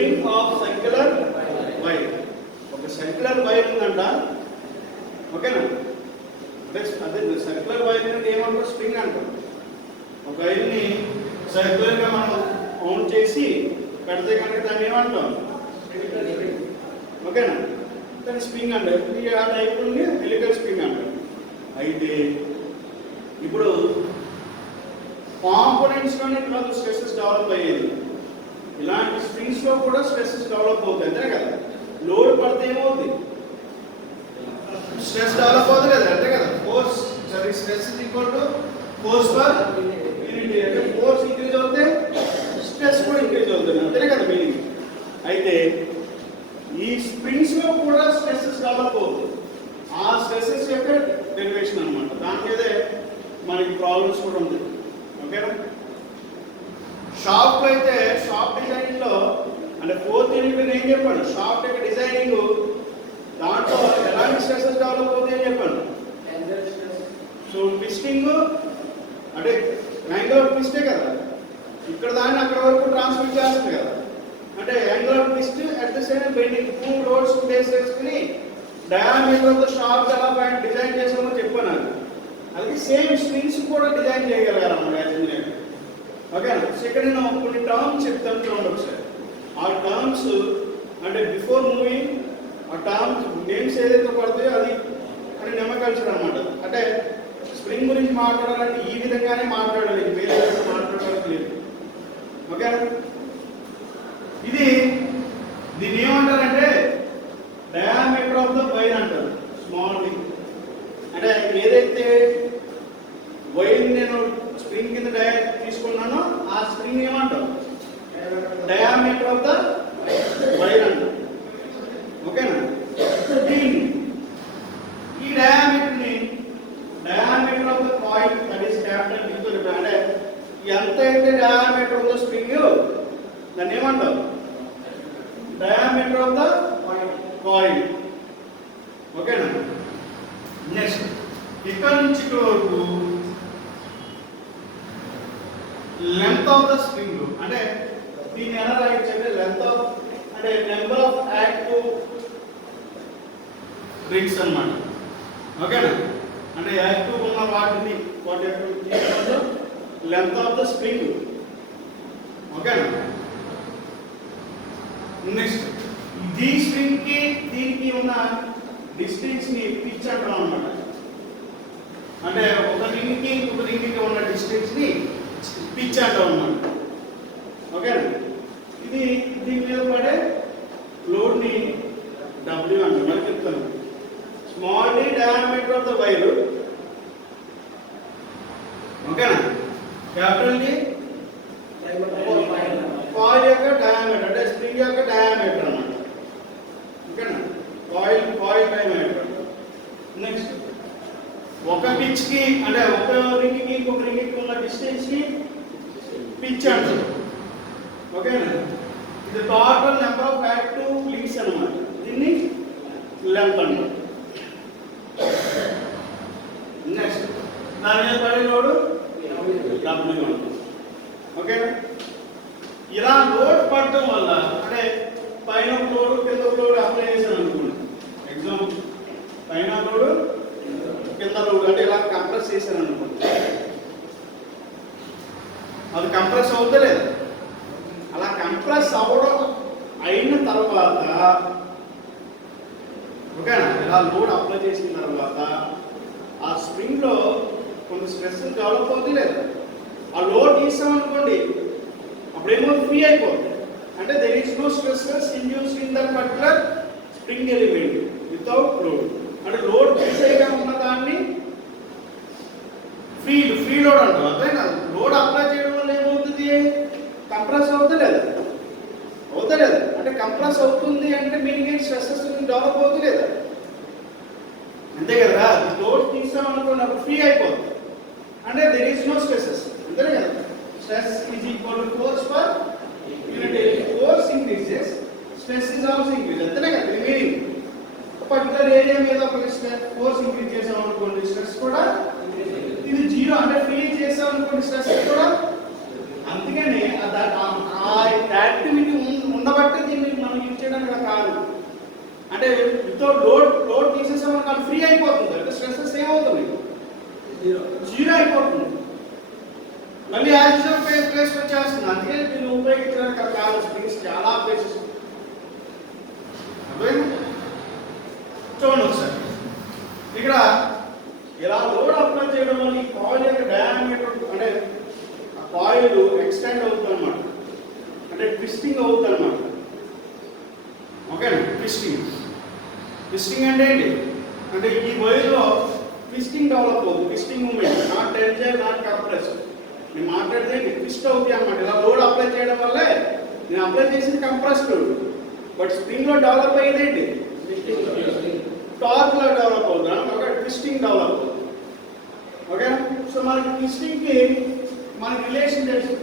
String of circular wire. ఒక circular wire ఉందంట, ఓకేనా? అదే సర్క్యులర్ వైర్ అంటే ఏమంటారు? స్ట్రింగ్ అంటారు. ఒక వైర్ని సర్క్యులర్గా మనం కౌంట్ చేసి పెడితే కనుక దాన్ని ఏమంటాం? ఓకేనా? దాన్ని స్ప్రింగ్ అంటారు. ఆ టైప్ నుండి హెలికల్ స్ప్రింగ్ అంటారు. అయితే ఇప్పుడు కాంపోనెంట్స్లోనే కాదు స్ట్రెసెస్ డెవలప్ అయ్యేది, ఇలాంటి స్ప్రింగ్స్లో కూడా స్ట్రెసెస్ డెవలప్ అవుతాయి, అంతే కదా? లోడ్ పడితే ఏమవుతుంది? స్ట్రెస్ డెవలప్ అవుతుంది కదా, అంతే కదా? Force stress is equal to force per unit. అంటే ఫోర్స్ ఇంక్రీజ్ అవుతే స్ట్రెస్ కూడా ఇంక్రీజ్ అవుతుంది, అంతే కదా మీనింగ్? అయితే ఈ స్ప్రింగ్స్ లో కూడా స్ట్రెసెస్ డెవలప్ అవుతుంది. ఆ స్ట్రెసెస్ యొక్క డెరివేషన్ అనమాట. దాని మీదే మనకి ప్రాబ్లమ్స్ కూడా ఉంది, ఓకేనా? షాఫ్ట్ అయితే షాఫ్ట్ డిజైనింగ్ లో అంటే 4th యూనిట్ నేను చెప్పాను, షాఫ్ట్ యొక్క డిజైనింగ్ దాంట్లో ఎలాంటి స్ట్రెసెస్ డెవలప్ అవుతాయని చెప్పాను. సో ట్విస్టింగ్ అంటే యాంగిల్ ఆఫ్ ట్విస్టే కదా, ఇక్కడ దాన్ని అక్కడ వరకు ట్రాన్స్మిట్ చేస్తుంది కదా. అంటే angle of twist at the same bending 2 loads base చేసుకుని డయామీటర్ ఆఫ్ ద షాఫ్ట్ ఎలా డిజైన్ చేసామో చెప్పాను. అది సేమ్ స్ప్రింగ్స్ కూడా డిజైన్ చేయగలగాలి అన్నమాట యాజ్ ఇంజనీర్, ఓకేనా? సో ఇక్కడ నేను కొన్ని టర్మ్స్ చెప్తాను, చూడండి ఒకసారి. ఆ టర్మ్స్ అంటే బిఫోర్ మూవింగ్ ఆ టర్మ్స్ నేమ్స్ ఏదైతే పడతాయో అది అని నెమకల్చర్ అనమాట. అంటే స్ప్రింగ్ గురించి మాట్లాడాలంటే ఈ విధంగానే మాట్లాడాలి, వేరే మాట్లాడడానికి లేదు, ఓకేనా? దీన్ని ఏమంటారంటే డయామీటర్ ఆఫ్ ద వైర్ అంటారు, స్మాల్ డి. అంటే ఏదైతే వైర్ నేను స్ప్రింగ్ కింద తీసుకున్నానో ఆ స్ప్రింగ్ ఏమంటారు? డయామీటర్ ఆఫ్ ద వైర్ అంటారు, ఓకేనా? ఈ diameter of the coil that is capital D తో చెప్పాను. అంటే ఎంత అయితే డయామీటర్ ఉందో స్ప్రింగ్ దాన్ని ఏమంటారు? డయామీటర్ ఆఫ్ ద కాయిల్, ఓకేనా? నెక్స్ట్ ఇక్కడ నుంచి ఇక్కడ వరకు లెంత్ ఆఫ్ ద స్ప్రింగ్. అంటే దీన్ని ఎలా రాయొచ్చు అంటే లెంత్ ఆఫ్ అంటే నెంబర్ ఆఫ్ యాక్టివ్ రింగ్స్ అన్నమాట, ఓకేనా? అంటే యాక్టివ్ ఉన్న వాటి లెంత్ ఆఫ్ ద స్ప్రింగ్, ఓకేనా? నెక్స్ట్ ఈ స్ప్రింగ్ కి దీనికి ఉన్న డిస్టెన్స్ ని పిచ్ అంటాం అన్నమాట. అంటే ఒక రింగ్ కి ఇంకొక రింగ్ కి ఉన్న డిస్టెన్స్ ని పిచ్ అంటాం అన్నమాట, ఓకేనా? ఇది దీని మీద పడే లోడ్ ని W అంటాం. మరి చెప్తాను, small D diameter of the wire, ఓకేనా? క్యాపిటల్ డి కాయిల్ యొక్క డయామీటర్ అంటే స్ప్రింగ్ యొక్క డయామీటర్ అన్నమాట, ఓకేనా? Coil diameter. నెక్స్ట్ ఒక పిచ్ కి అంటే ఒక రింగ్ కి ఇంకొక రింగ్ కి ఉన్న డిస్టెన్స్ ని పిచ్ అంటారు, ఓకేనా? ఇది total number of active links అన్నమాట. దీన్ని లెంత్ అంటారు. నెక్స్ట్ దాని మీద పడే లోడ్ W అంటారు, ఓకేనా? ఇలా లోడ్ పడటం వల్ల అంటే పైన లోడ్ కింద లోడ్ అప్లై చేశాను అనుకోండి. ఎగ్జాంపుల్ పైన లోడ్ కింద లోడ్ అంటే ఇలా కంప్రెస్ చేశాను అనుకోండి. అది కంప్రెస్ అవుతా లేదా? అలా కంప్రెస్ అవ్వడం అయిన తర్వాత, ఓకేనా, ఇలా లోడ్ అప్లై చేసిన తర్వాత ఆ స్ప్రింగ్ లో కొంత స్ట్రెస్ డెవలప్ అవుతుంది లేదా? ఆ లోడ్ తీసామనుకోండి అప్పుడేమో ఫ్రీ అయిపోతుంది. అంటే there is no stresses induced in that particular spring element without load. అంటే లోడ్ తీసేగా ఉన్న దాన్ని ఫ్రీ లోడ్ అంటాం, అంతేనా? లోడ్ అప్లై చేయడం వల్ల ఏమవుతుంది? కంప్రెస్ అవుతుంది లేదా? అవుతా లేదా? అంటే కంప్రెస్ అవుతుంది అంటే మీనింగ్ స్ట్రెసెస్ డెవలప్ అవుతుంది లేదా? అంతే కదా? లోడ్ తీసామనుకోండి అప్పుడు ఫ్రీ అయిపోతుంది. అంటే దెర్ ఈస్ నో స్ట్రెసెస్, అంతేనే కదా? Stress is equal to force per unit area. Force increases, stress is also increase, అంతేనే కదా? మీనింగ్ పర్టికులర్ ఏరియా మీద ఒక ఫోర్స్ ఇంక్రీజ్ చేసాం అనుకోండి, స్ట్రెస్ కూడా ఇది జీరో. అంటే ఫ్రీ చేసాం అనుకోండి, స్ట్రెస్ కూడా. అందుకని ఆ యాక్టివిటీ ఉండబట్టి ఇక్కడ కాదు. అంటే వితౌట్ లోడ్ తీసేసామని కాదు, ఫ్రీ అయిపోతుంది. అంటే స్ట్రెసెస్ ఏమవుతుంది, జీరో అయిపోతుంది. మళ్ళీ యాక్చువల్ ప్లేస్ వచ్చేస్తుంది. అందుకే దీన్ని ఉపయోగించడానికి కాదు. స్ప్రింగ్స్ చాలా ప్లేసెస్ చూడండి ఒకసారి. ఇక్కడ ఇలా లోడ్ అప్లై చేయడం వల్ల ఈ కాయిల్ యొక్క డయామీటర్ అంటే ఆ కాయిల్ ఎక్స్టెండ్ అవుతుంది అనమాట. అంటే ట్విస్టింగ్ అవుతుంది అనమాట. ఓకేనా? ట్విస్టింగ్ అంటే ఏంటి అంటే ఈ వైర్లో ట్విస్టింగ్ డెవలప్ అవుతుంది. Twisting moment, not tension, not compression. నేను మాట్లాడితే ట్విస్ట్ అవుతాయి అనమాట. ఇలా లోడ్ అప్లై చేయడం వల్లే నేను అప్లై చేసింది కంప్రెస్డ్, బట్ స్ప్రింగ్లో డెవలప్ అయ్యేది ఏంటి, టార్క్లో డెవలప్ అవుతుంది. ఒక ట్విస్టింగ్ డెవలప్ అవుతుంది. ఓకే, సో మనకి ట్విస్టింగ్కి మనకి రిలేషన్ తెలుసు.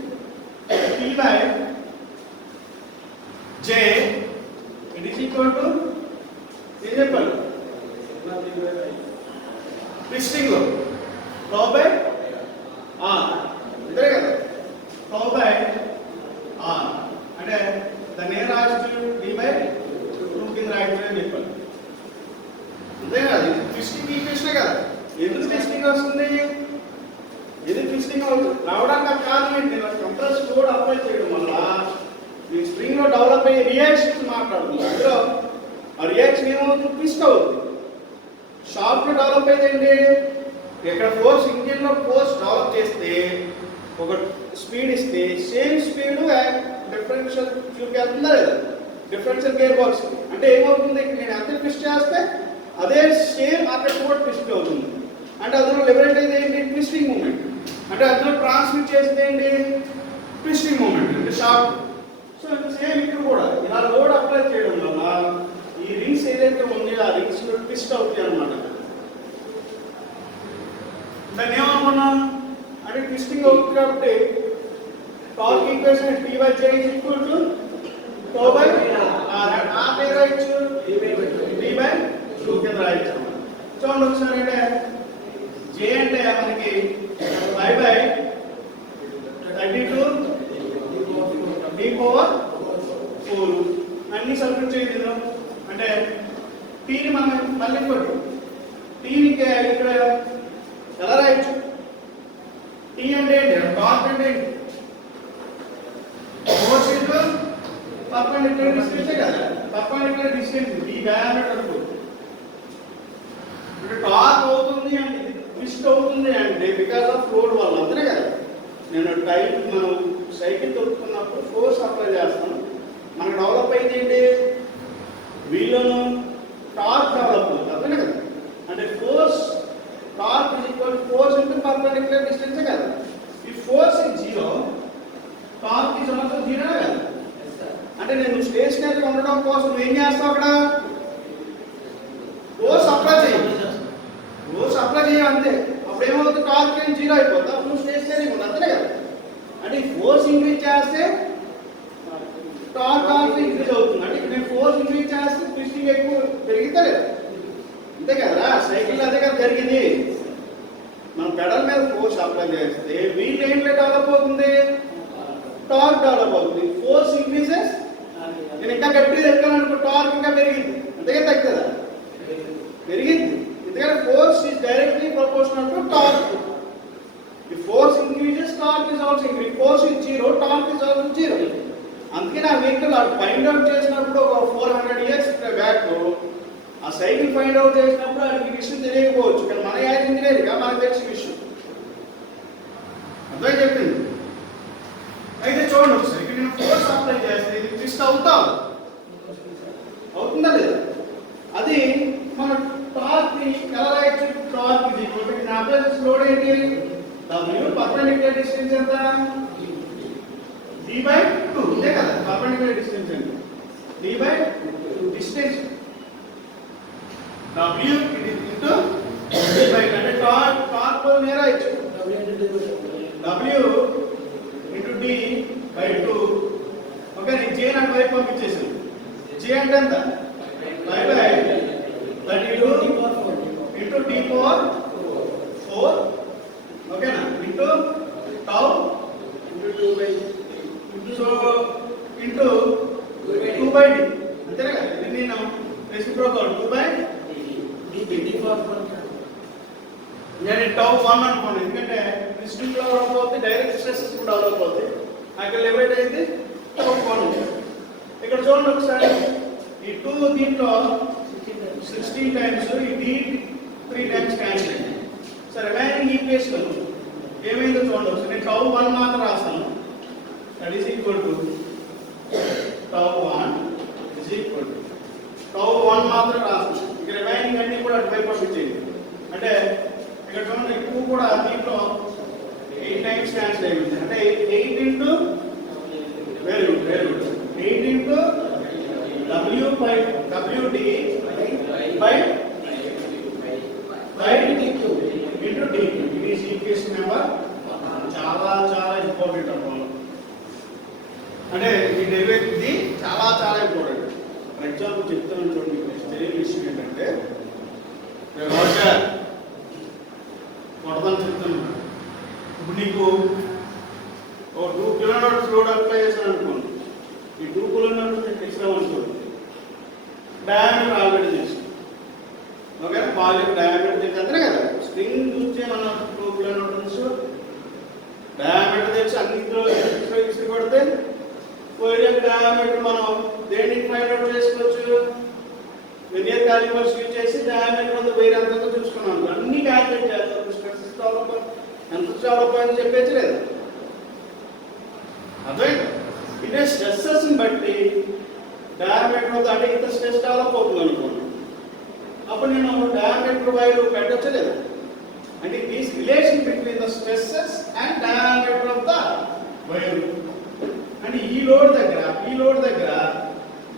P by J it is equal to ఏం చెప్పాలి, ట్విస్టింగ్ టౌ బై ఆర్, అంతే కదా. టౌ బై ఆర్ అంటే దాన్ని ఏం రాయొచ్చు, D by 2 కింద రాయొచ్చు అని చెప్పాలి. అంతే కదా. ఇది ట్విస్టింగ్ ఈక్వేషనే కదా. ఎందుకు ట్విస్టింగ్ వస్తుంది, ఎందుకు ట్విస్టింగ్ అవుతుంది రావడానికి కాదు ఏంటి, కంప్రెస్ లోడ్ అప్లై చేయడం వల్ల ఈ స్ప్రింగ్ లో డెవలప్ అయ్యే రియాక్షన్స్ మాట్లాడుతుంది. అందులో ఆ రియాక్షన్ ఏమవుతుంది, ట్విస్ట్ అవుతుంది. షార్ప్ లో డెవలప్ అయితే ఏంటి, ఇక్కడ ఫోర్స్ ఇంజిన్ లో ఫోర్స్ డెవలప్ చేస్తే ఒక స్పీడ్ ఇస్తే సేమ్ స్పీడ్ డిఫరెన్షియల్ ట్యూబ్కి వెళ్తుందా లేదా, డిఫరెన్షియల్ గేర్ బాక్స్. అంటే ఏమవుతుంది, నేను ఎంత ట్విస్ట్ చేస్తే అదే సేమ్ అక్కడ కూడా ట్విస్ట్ అవుతుంది. అంటే అందులో లిబరేట్ అయితే ఏంటి, ట్విస్టింగ్ మూమెంట్. అంటే అందులో ట్రాన్స్మిట్ చేస్తే ఏంటి, ట్విస్టింగ్ మూమెంట్ అంటే షార్ప్. సో సేమ్ ఇక్కడ కూడా ఇలా లోడ్ అప్లై చేయడం వల్ల ఈ రింగ్స్ ఏదైతే ఉంది ఆ రింగ్స్ ట్విస్ట్ అవుతాయి అన్నమాట. దాన్ని ఏమనుకున్నాం అంటే ట్విస్టింగ్ అవుతుంది కాబట్టి torque equation P by J is equal to tau by R. R ని రాయొచ్చు D by 2 కింద రాయొచ్చు. చూడండి ఒకసారి. అంటే J అంటే మనకి 5 by 32 D power 4 అన్ని సబ్స్టిట్యూట్ చేయండి. అంటే T ని మనం మళ్ళీ కొట్టు, T ని ఇక్కడ ఎలా రాయొచ్చు, T అంటే ఏంటి, టార్క్ అంటే ఏంటి, ఫోర్స్ ఇంటూ పర్పెండిక్యులర్ డిస్టెన్స్ కదా. పర్పెండిక్యులర్ డిస్టెన్స్ ఈ డయామీటర్ అనుకో. అంటే టార్క్ అవుతుంది అంటే ట్విస్ట్ అవుతుంది అంటే బికాస్ ఆఫ్ లోడ్ వల్ల, అంతే కదా. నేను మనం సైకిల్ తొక్కుతున్నప్పుడు ఫోర్స్ అప్లై చేస్తాను, మనకు డెవలప్ అయింది ఏంటి, వీళ్ళను టార్క్ డెవలప్ అవుతుంది, అంతే కదా. అంటే force torque is equal to force into perpendicular distance కదా. ఈ force is zero, torque is also zero కదా. అంటే నేను స్టేషనరీ ఉండడం కోసం ఏం చేస్తావు, అక్కడ ఫోర్స్ అప్లై చేయాలి అంతే. అప్పుడు ఏమవుతుంది, టార్క్ ఏం జీరో అయిపోతా, నువ్వు స్టేషనరీ ఉంది, అంతే కదా. అంటే ఈ ఫోర్స్ ఇంక్రీజ్ చేస్తే టార్క్ ఆల్సో ఇంక్రీజ్ అవుతుంది. అంటే నేను ఫోర్స్ ఇంక్రీజ్ చేస్తే ట్విస్టింగ్ ఎక్కువ పెరుగుతా లేదా, అంతే కదరా. సైకిల్ అదే కదా జరిగింది. మనం పెడల్ మీద ఫోర్స్ అప్లై చేస్తే వీల్ ఏంట్లో డెవలప్ అవుతుంది, టార్క్ డెవలప్ అవుతుంది. ఫోర్స్ ఇంక్రీజెస్, నేను ఇంకా గట్టిగా ఎక్కాలనుకో టార్క్ ఇంకా పెరిగింది, అంతేగా తగ్గుతుందా, పెరిగింది. ఎందుకంటే force is directly proportional to torque. ఈ force increases, torque is also increase. Force is zero, torque is also zero. అందుకే నా వెహికల్ ఫైండ్ అవుట్ చేసినప్పుడు ఒక 400 years బ్యాక్ ఆ సైకిల్ ఫైండ్ అవుట్ చేసినప్పుడు అది విషయం తెలియకపోవచ్చు, కానీ మన యాజ్ ఇంజనీర్గా మనకు తెలిసిన విషయం అదే చెప్పింది. అయితే చూడండి ఒకసారి, ఇక్కడ నేను ఫోర్స్ అప్లై చేస్తే ఇది ట్విస్ట్ అవుతుందా లేదా. అది మన టార్క్ ని ఎలా రాయొచ్చు, టార్క్ ఇది ఇక్కడ అప్లై చేసిన లోడ్ ఏంటి, W పర్పెండిక్యులర్ డిస్టెన్స్ ఎంత, D by 2, ఇదే కదా పర్పెండిక్యులర్ డిస్టెన్స్ అంటే D by 2 distance. W into D by 2 అంటే టార్క్ నేరా ఇచ్చు W into D by 2. Okay, నేను J నాకు వైపు పంపించేసాను. J అంటే ఎంత, 5 by 32 into D power 4, ఓకేనా, into tau into 2 by D, అంతేనా. నేను రెసిప్రోకల్ 2 బై dt నేను టౌ 1 అనుకోండి, ఎందుకంటే ట్విస్టింగ్ లో డెవలప్ అవుతుంది, డైరెక్ట్ స్ట్రెసెస్ కూడా డెవలప్ అవుతాయి. అక్కడ లిమిట్ అయితే టౌ 1. ఇక్కడ చూడండి ఒకసారి, ఈ 2 దీంట్లో 16 టైమ్స్, ఈ d 3 టైమ్స్ క్యాన్సిల్ అయింది. సో రిమైనింగ్ ఈక్వేషన్ ఏమైందో చూడండి ఒకసారి. నేను టౌ 1 మాత్రం రాస్తాను. That is equal to tau 1 is equal to tau 1 మాత్రం రాస్తాను. ఇక రిమైనింగ్ అన్ని కూడా అటువైపు పంపించేయండి. అంటే ఇక్కడ చూడండి 2 కూడా దీంట్లో 8 టైమ్స్ క్యాన్సిల్ అయింది. అంటే 8 into very good 8 into w by wd by dq into dq. ఇది ఈక్వేషన్ నెంబర్ చాలా చాలా ఇంపార్టెంట్ అన్నమాట. అంటే ఈ డెరివేటివ్ ఇది చాలా చాలా ఇంపార్టెంట్. ఫర్ ఎగ్జాంపుల్ చెప్తాను చూడండి, తెలియని విషయం ఏంటంటే కొడతాను చెప్తాను. ఇప్పుడు నీకు ఒక 2 కిలోమీటర్స్ రోడ్ అప్లై చేశాను అనుకోండి. ఈ 2 కిలోమీటర్స్ ఇచ్చాం అనుకోండి, డయామీటర్ ఆల్రెడీ తెలుసు. ఓకే, వాల్యూమ్ డయామీటర్ తెలుసు అంతే కదా. స్ప్రింగ్ చూస్తే మనం 2 కిలోమీటర్స్ డయామీటర్ తెలుసు. అన్నింటిలో ఇసురు కొడితే వైర్ డయామీటర్ మనం దేనికి ఫైండ్ అవుట్ చేసుకోవచ్చు? వెనియర్ కాలిపర్స్ యూజ్ చేసి డయామీటర్ అంతా వైర్ అంతా చూసుకున్నాం. అన్ని క్యాలిక్యులేట్ చేస్తాం. స్ట్రెస్ డెవలప్ ఎంత డెవలప్ అయిందని చెప్పేసి లేదు. అదే ఇదే స్ట్రెస్సెస్ని బట్టి డయామీటర్ అంటే ఇంత స్ట్రెస్ డెవలప్ అవుతుంది అనుకోండి. అప్పుడు నేను డయామీటర్ వైర్ పెట్టచ్చా లేదా? అంటే these relation between the stresses and diameter of the wire. అంటే ఈ లోడ్ దగ్గర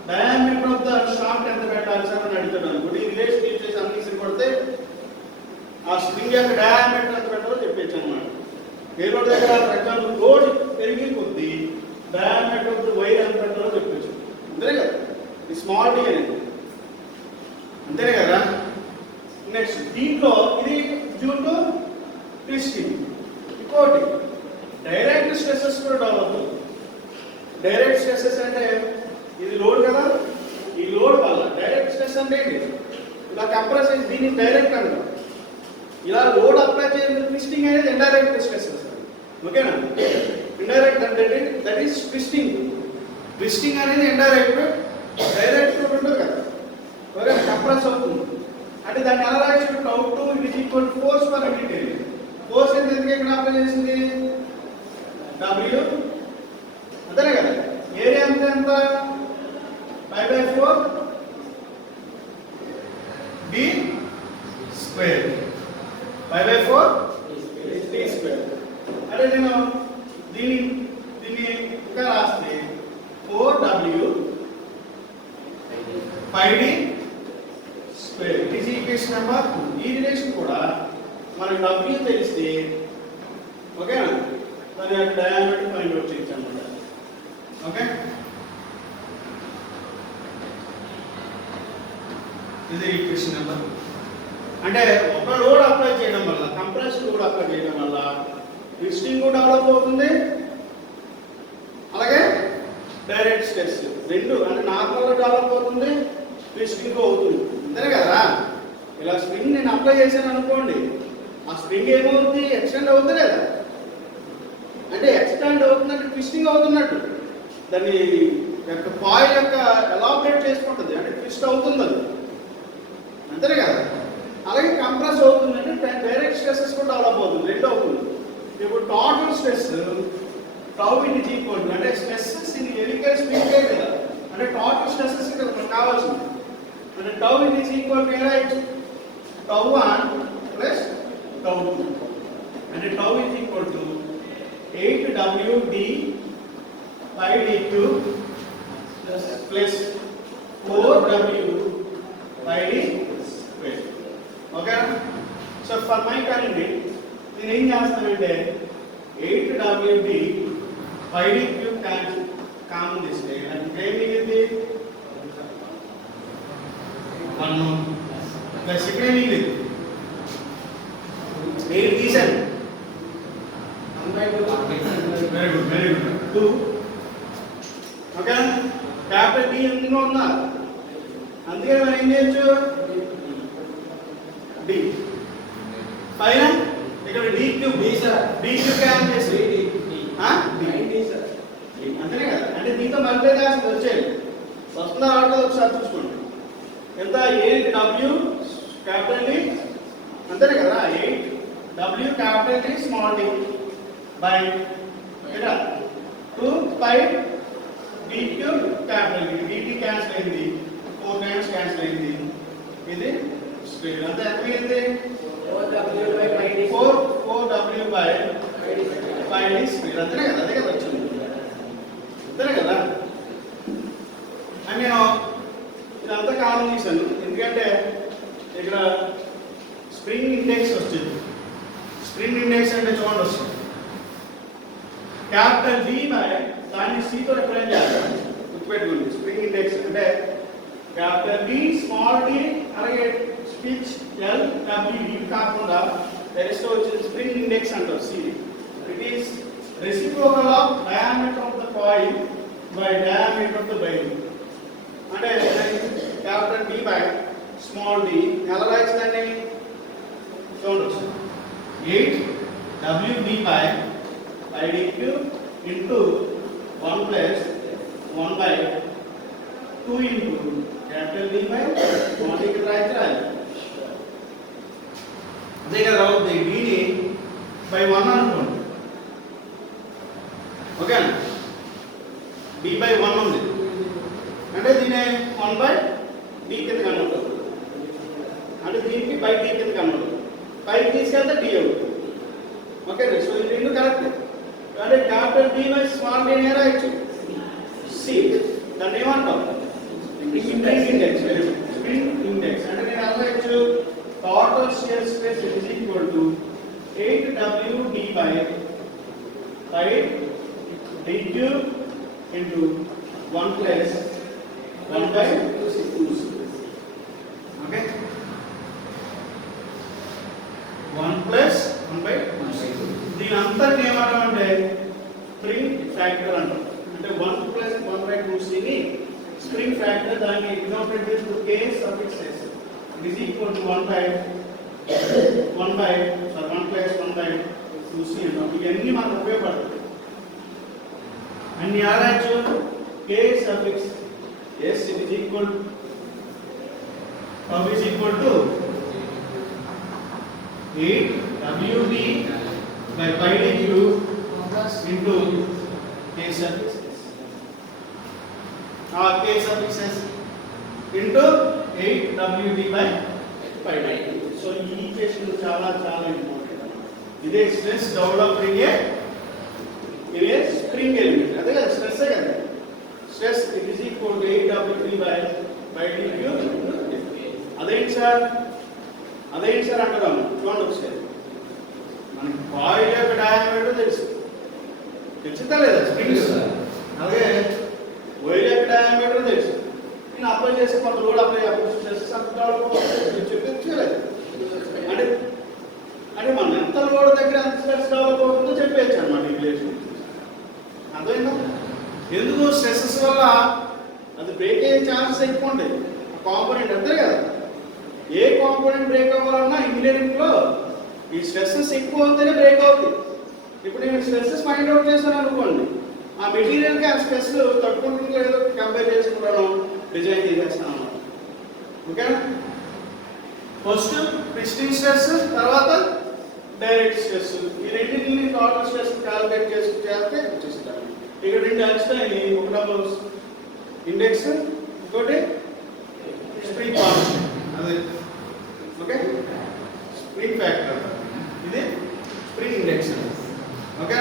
డయామీటర్ ఆఫ్ ద షాఫ్ట్ ఎంత పెట్టాలి సార్ అని అడుగుతాడు అనుకోండి. ఈ రిలేషన్ యూజ్ చేసి అన్ని కొడితే ఆ స్ప్రింగ్ యొక్క డయామీటర్ ఎంత పెట్టాలో చెప్పచ్చు అనమాట. ఏ లోడ్ దగ్గర ఫర్ ఎగ్జాంపుల్ లోడ్ పెరిగి కొద్ది డయామీటర్ ఆఫ్ ద వైర్ ఎంత పెట్టాలో చెప్పచ్చు. అంతే కదా, ఈ స్మాల్ డి అనేది అంతేనే కదా. నెక్స్ట్ దీంట్లో ఇది డ్యూ టు ట్విస్టింగ్. ఇంకోటి డైరెక్ట్ స్ట్రెసెస్ కూడా డెవలప్ అవుతుంది. డైరెక్ట్ స్ట్రెసెస్ అంటే ఇది లోడ్ కదా, ఈ లోడ్ వల్ల డైరెక్ట్ స్ట్రెస్ అంటే ఏంటి? ఇలా కంప్రెస్ అయ్యి దీన్ని డైరెక్ట్ అంటారు. ఇలా లోడ్ అప్లై చేసిన ట్విస్టింగ్ అనేది ఇండైరెక్ట్ స్ట్రెసెస్. ఓకేనా? ఇండైరెక్ట్ అంటే దట్ ఈస్ ట్విస్టింగ్. ట్విస్టింగ్ అనేది ఇండైరెక్ట్, డైరెక్ట్ ఉంటుంది కదా. ఓకే, కంప్రెస్ అవుతుంది అంటే దాన్ని ఎలా రాయొచ్చు? Tau 2 it is equal to force per unit area. Force ఎంత ఇక్కడ అప్లై చేసింది? W అంతేనే కదా. ఏరియా ఎంత ఎంత? 5/4 d స్క్వేర్ 5/4 d స్క్వేర్. అంటే నేను దీన్ని ఇంకా రాస్తే 4w 5d స్క్వేర్. ఇది ఈక్వేషన్ నెంబర్ 2. ఈ రిలేషన్ కూడా మనకు w తెలిస్తే ఓకేనా, దాని యొక్క డయామీటర్ ఫైండ్ అవుట్ చేయొచ్చు అన్నమాట. ఓకే, ఇది ఈక్వేషన్ నెంబర్. అంటే ఒక లోడ్ అప్లై చేయడం వల్ల, కంప్రెషన్ లోడ్ అప్లై చేయడం వల్ల ట్విస్టింగ్ కూడా డెవలప్ అవుతుంది, అలాగే డైరెక్ట్ స్ట్రెస్ రెండు అంటే నార్మల్గా డెవలప్ అవుతుంది, ట్విస్టింగ్ అవుతుంది. అంతేనే కదా. ఇలా స్ప్రింగ్ నేను అప్లై చేశాను అనుకోండి, ఆ స్ప్రింగ్ ఏమవుతుంది? ఎక్స్టెండ్ అవుతుంది లేదా? అంటే ఎక్స్టెండ్ అవుతుందంటే ట్విస్టింగ్ అవుతున్నట్టు. దాన్ని యొక్క కాయిల్ యొక్క ఎలాబరేట్ చేసుకుంటుంది, అంటే ట్విస్ట్ అవుతుంది అది. అంతేనే కదా. అలాగే కంప్రెస్ అవుతుందంటే డైరెక్ట్ స్ట్రెసెస్ కూడా డెవలప్ అవుతుంది, రెండు అవుతుంది. ఇప్పుడు total stress tau it equal to అంటే స్ట్రెసెస్ ఇది హెలికల్ స్ప్రింగ్ కదా. అంటే టోటల్ స్ట్రెసెస్ ఇక్కడ కావాల్సింది. అంటే tau it equal to tau 1 plus tau 2. అంటే tau it equal to 8wd 5dq plus 4w 5d square. Okay, so for my current నేను ఏం చేస్తానంటే 8wd 5dq కామన్ తీస్తే నాకు ఏం మిగిలింది? 1 ప్లస్ ఇక్కడ ఏం మిగిలింది? 8 తీసాను. Very good 2. Okay, capital D ఎందులో ఉన్నా అందుకని మనం ఏం చేయొచ్చు డి పైన ఇక్కడ D cube D cube cancel చేసి అంతేనే కదా అంటే దీంతో మల్టిప్లై చేసి వచ్చేది వస్తుందా రావట్లేదు ఒకసారి చూసుకోండి ఎంత 8W క్యాపిటల్ డి అంతేనే కదా 8W capital D small D by ఇక్కడ 2 D cube capital D dt cancel అయింది 4 టైమ్స్ క్యాన్సిల్ అయింది ఇది స్క్వేర్ అంతే ఎంత అయింది 4W బై 5d స్క్వేర్ అంతేనే కదా అదే కదా వచ్చింది అంతేనే కదా అని నేను ఇదంతా కామన్ చేశాను ఎందుకంటే ఇక్కడ స్ప్రింగ్ ఇండెక్స్ వచ్చింది స్ప్రింగ్ ఇండెక్స్ అంటే చూడండి వస్తుంది క్యాపిటల్ డి బై దాన్ని సితో రిప్రజెంట్ చేస్తాను గుర్తుపెట్టుకోండి స్ప్రింగ్ ఇండెక్స్ అంటే క్యాపిటల్ డి స్మాల్ డి అలాగే స్పిచ్ ఎల్ డబ్ల్యూ ఇవి కాకుండా నెక్స్ట్ వచ్చేది స్ప్రింగ్ ఇండెక్స్ అంటారు C it is reciprocal of diameter of the coil by diameter of the bind అంటే capital D by small D ఎలా రాయించదండి చూడండి 8WD by 5d cube into 1 plus 1 by 2 into capital D by small D కి రాయాలి అదే కదా అవుతుంది డిని by 1 అనుకోండి ఓకేనా డి బై 1 ఉంది అంటే దీని 1 బై డి కింద కన్వర్ట్ అవుతుంది అంటే దీనికి బై డి కింద కన్వర్ట్ అవుతుంది పైకి తీసుకెళ్తే డి అవుతుంది ఓకే సో ఇది రెండు కరెక్ట్ అంటే capital D by small D నే రాయొచ్చు సి దాన్ని ఏమంటాం స్ప్రింగ్ ఇండెక్స్ స్ప్రింగ్ ఇండెక్స్ అంటే నేను ఎలా రాయొచ్చు total shear stress is equal to 8WD by 5d cube into 1 plus 1 by 2 okay 1 plus 1 by 2 దీని అంతటి ఏమంటామంటే స్ప్రింగ్ ఫ్యాక్టర్ అంటాం అంటే 1 ప్లస్ 1 బై 2c ని స్ప్రింగ్ ఫ్యాక్టర్ దాన్ని denoted with k suffix s it is equal to 1 plus 1 by 2c అంటాం ఇవన్నీ మనకు ఉపయోగపడతాయి అన్ని ఆరాయచ్చు k suffix s it is equal to 8WD by 5d cube into k suffix s k suffix s into 8WD by 5d. So ఈ equation చాలా చాలా important. ఇదే stress developing ఏ spring element అదే కదా స్ట్రెస్ కదా stress it is equal to 8WD by 5d cube. అదేంటి sir అంటాం చూడండి ఒకసారి మనకి కాయిల్ యొక్క డయామీటర్ తెలుసుతా లేదా స్ప్రింగ్ అలాగే వైర్ యొక్క డయామీటర్ తెలుసు నేను అప్లై చేసి కొంత లోడ్ అప్లై చేస్తే చెప్పలేదు అంటే మనం ఎంత లోడ్ దగ్గర ఎంత స్ట్రెస్ డెవలప్ అవుతుందో చెప్పేయచ్చు అనమాట ఈ రిలేషన్ అర్థమైందా ఎందుకు స్ట్రెసెస్ వల్ల అది బ్రేక్ అయ్యే ఛాన్సెస్ ఎక్కువ ఉంటాయి కాంపోనెంట్ అంతే కదా ఏ కాంపోనెంట్ బ్రేక్ అవ్వాలన్నా ఇంజనీరింగ్ లో ఈ స్ట్రెసెస్ ఎక్కువ అవుతేనే బ్రేక్ అవుతుంది ఇప్పుడు నేను స్ట్రెసెస్ ఫైండ్ అవుట్ చేశాను అనుకోండి ఆ మెటీరియల్కి ఆ స్ట్రెస్ తట్టుకుంటుందో లేదో కంపేర్ చేసుకుంటాను డిజైన్ చేసేస్తాను అన్నమాట ఓకేనా ఫస్ట్ ట్విస్టింగ్ స్ట్రెస్ తర్వాత డైరెక్ట్ స్ట్రెస్ ఈ రెండింటిని టోటల్ స్ట్రెస్ క్యాలిక్యులేట్ చేస్తే వచ్చేస్తాను ఇక్కడ రెండు వచ్చినాయి ఒకటేమో ఇండెక్స్ ఇంకోటి స్ప్రింగ్ కాన్స్టెంట్ అదే ఓకే స్ప్రింగ్ ఫ్యాక్టర్ ఇది స్ప్రింగ్ ఇండెక్స్ ఓకే